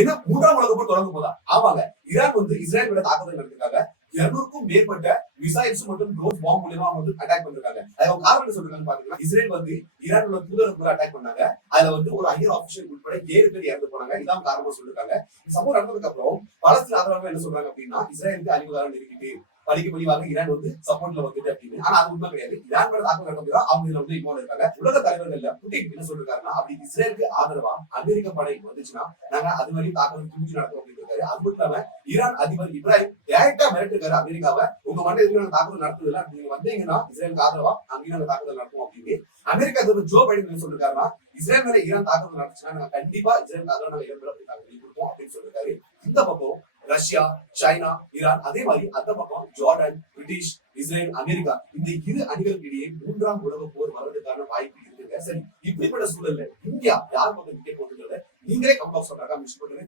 ஏன்னா மூன்றாம் உலக போர் தொடங்கும் போதா ஆமாங்க ஈரான் வந்து இஸ்ரேல் மேல தாக்குதல் நடத்திருக்காங்க. 200க்கும் மேற்பட்ட மிசைல்ஸ் மற்றும் ட்ரோன் பாம்பு மூலமா வந்து அட்டாக் பண்ணிருக்காங்க. அவங்க காரணம் சொல்றாங்க பாத்தீங்கன்னா இஸ்ரேல் வந்து ஈரான் உள்ள தூதரகம் அட்டாக் பண்ணாங்க. அதுல வந்து ஒரு ஹையர் ஆபிஷியல் உட்பட 7 பேர் இறந்து போனாங்க. இதான் காரணமா சொல்லிருக்காங்க. இந்த சம்பவம் நடந்ததுக்கு அப்புறம் பலஸ்தீன ஆதரவாளர்கள் என்ன சொல்றாங்க அப்படின்னா இஸ்ரேலுக்கு அழிவுகாரம் நெருங்கிட்டு பழிக்கு பழிவாக ஈரான் வந்து சப்போர்ட்ல வந்துட்டு அப்படின்னு. ஆனா அது உண்மை கிடையாது. ஈரான் மேல தாக்குதல் நடந்ததுதான் அவங்க இதுல வந்து இன்வால்வ் இருக்காங்க. உலக தலைவர்கள்ல புட்டின் என்ன சொல்றாருன்னா அப்படி இஸ்ரேலுக்கு ஆதரவா அமெரிக்க படை வந்துச்சுன்னா நாங்க அது மாதிரி தாக்குதல் துணிச்சு நடக்கும் அப்படின்னு இருக்காரு. அது மட்டும் இல்லாம ஈரான் அதிபர் இப்ராஹிம் டைரக்டா மிரட்டிருக்காரு அமெரிக்காவை, உங்க மண்டல எதிர்ப்பு நாங்க தாக்குதல் நடத்துதில்ல, நீங்க வந்தீங்கன்னா இஸ்ரேலுக்கு ஆதரவா அங்கேயும் நாங்க தாக்குதல் நடத்துவோம் அப்படின்னு. அமெரிக்கா அதிபர் ஜோ பைடன் என்ன சொல்லிருக்காருன்னா இஸ்ரேல் மேல ஈரான் தாக்குதல் நடந்துச்சுன்னா நாங்க கண்டிப்பா இஸ்ரேலுக்கு ஆதரவா நாங்க இறந்து கொடுப்போம் அப்படின்னு சொல்லிருக்காரு. இந்த பக்கம் ரஷ்யா, சைனா, ஈரான், அதே மாதிரி அந்த பக்கம் ஜோர்டன், பிரிட்டிஷ், இஸ்ரேல், அமெரிக்கா இந்த இரு அணிகளுக்கு இடையே மூன்றாம் உலக போர் வர்றதுக்கான வாய்ப்பு இருக்குங்க. சரி, இப்படிப்பட்ட சூழல்ல இந்தியா யார் பக்கம் விக்கெட் போட்டுக்கிறத நீங்களே கமெண்ட் பாக்ஸ்ல மிஸ் பண்ணுங்க.